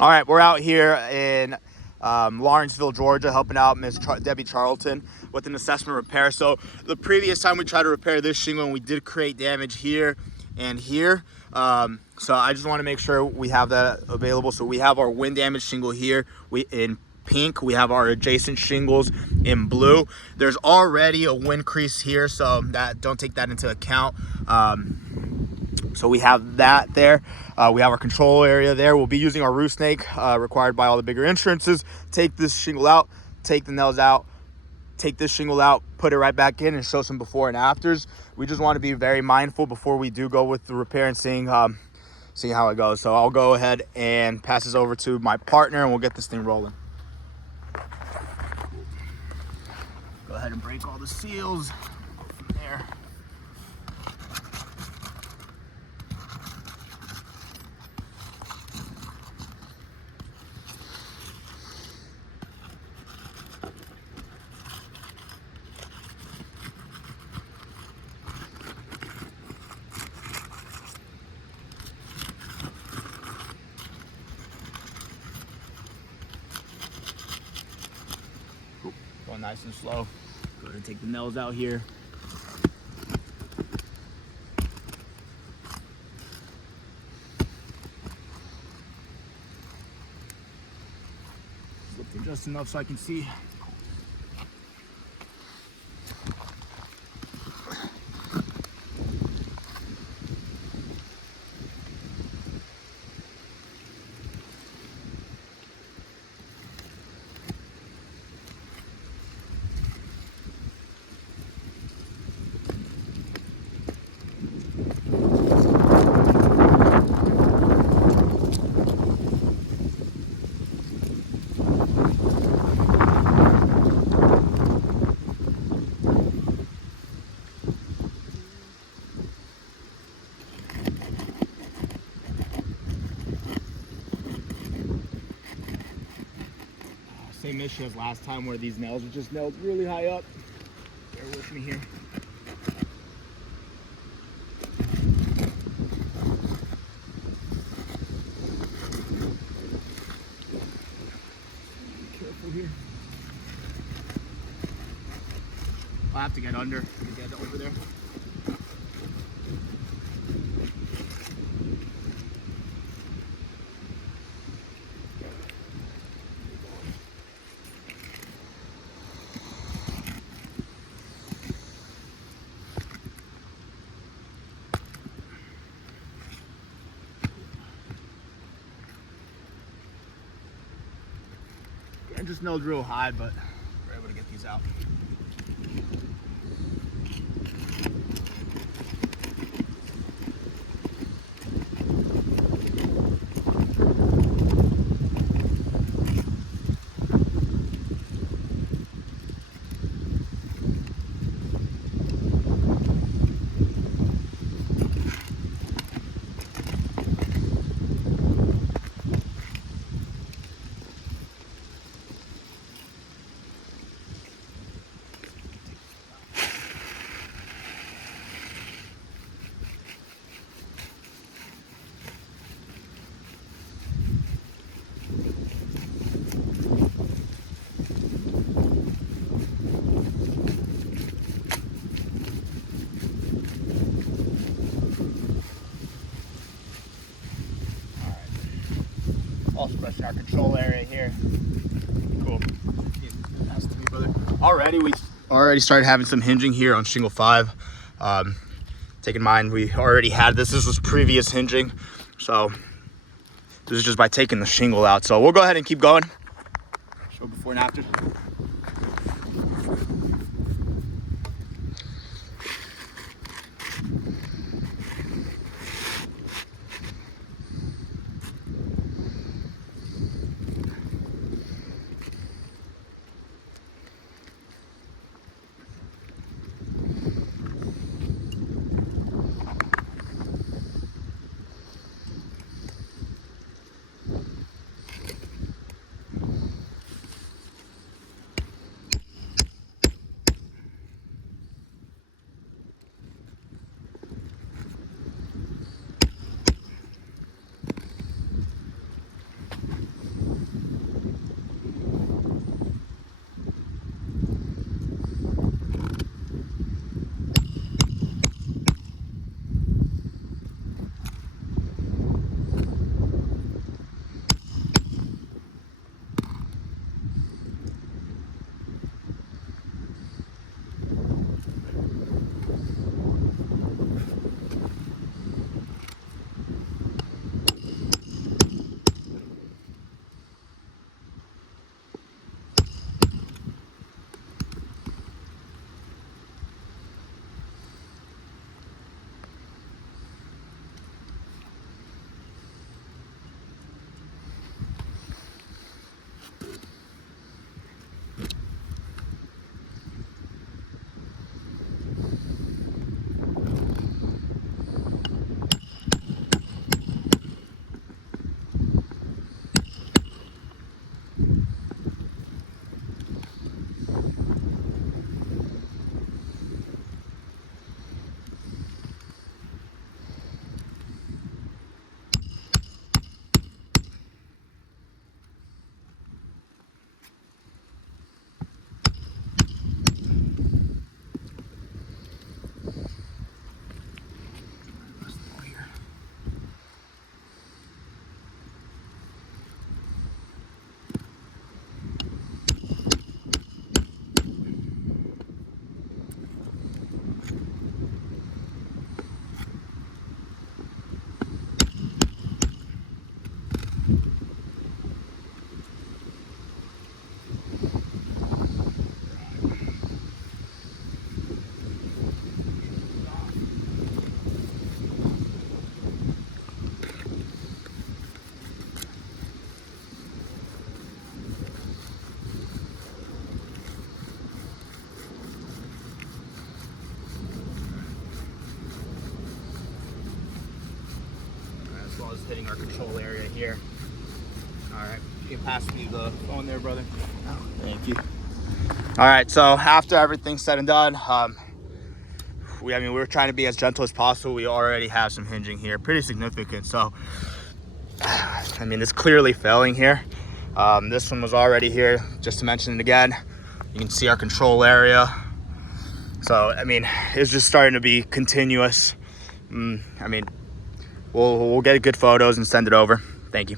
All right, we're out here in Lawrenceville, Georgia, helping out Miss Debbie Charlotin with an assessment repair. So the previous time we tried to repair this shingle, and we did create damage here and here. So I just want to make sure we have that available. So we have our wind damage shingle here in pink. We have our adjacent shingles in blue. There's already a wind crease here, so don't take that into account. So we have that there. We have our control area there. We'll be using our roof snake required by all the bigger insurances. Take this shingle out, take the nails out, take this shingle out, put it right back in, and show some before and afters. We just want to be very mindful before we do go with the repair and seeing how it goes. So I'll go ahead and pass this over to my partner, and we'll get this thing rolling. Go ahead and break all the seals from there. Going nice and slow. Go ahead and take the nails out here. Lifting just enough so I can see. Same issue as last time where these nails are just nailed really high up. Bear with me here. Be careful here. I'll have to get under to get over there. And just nailed real high, but we're able to get these out. Also brushing our control area here. Cool. Pass to me, brother. We already started having some hinging here on shingle 5. Take in mind, we already had this. This was previous hinging. So this is just by taking the shingle out. So we'll go ahead and keep going. Show before and after. is hitting our control area here. All right, you can pass me the phone there, brother. Oh, thank you. All right, so after everything's said and done, we were trying to be as gentle as possible. We already have some hinging here, pretty significant. So, I mean, it's clearly failing here. This one was already here, just to mention it again. You can see our control area. So, I mean, it's just starting to be continuous. I mean, we'll get good photos and send it over. Thank you.